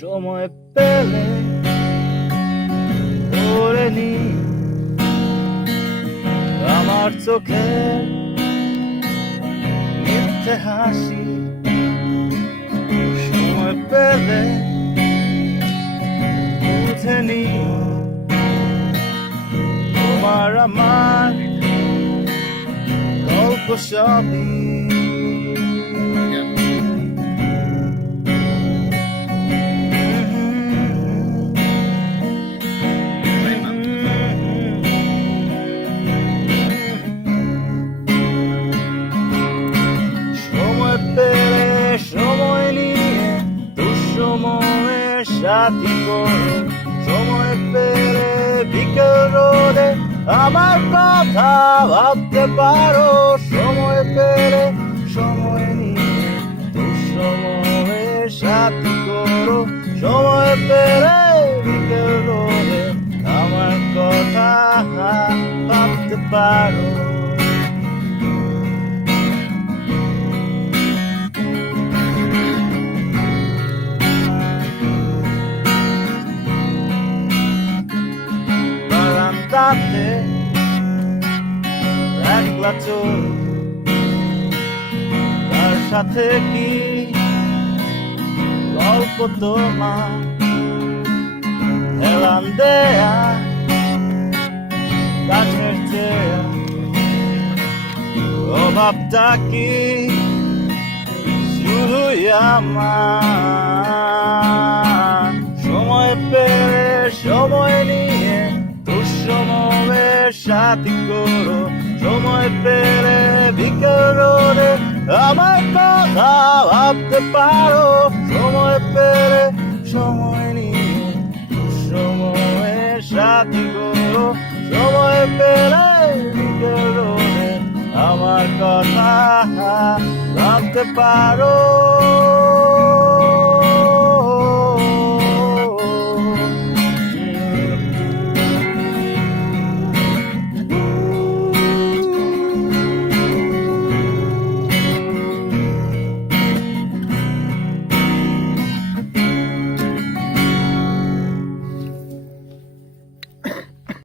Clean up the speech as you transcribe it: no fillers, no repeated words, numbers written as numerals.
সময় পেলে ধরে নি আমার চোখে মিথ্যে হাসি। সময় পেলে বুঝে নি তোমার আমার গল্প সবই। সময় পেলে সময় নিয়ে দুঃসময়ের সাথী করো। সময় পেলে বিকেল রোদে আমার কথা ভাবতে পারো। সময় পেলে সময় নিয়ে দুঃসময়ের সাথী করো। সময় পেলে বিকেল রোদে আমার কথা ভাবতে পারো। বারান্দাতে একলা চোর, তার সাথে কি গল্প তোমার? হেলান দেয়া গাছের চেয়ে অভাবটা কি শুধুই আমার? সময় পেলে সময় নিয়ে দুঃসময়ের সাথী করো। সময় পেলে বিকেল রোদে আমার কথা ভাবতে পারো। সময় পেলে সময় নিয়ে দুঃসময়ের সাথী করো। সময় পেলে বিকেল রোদে আমার কথা ভাবতে পারো।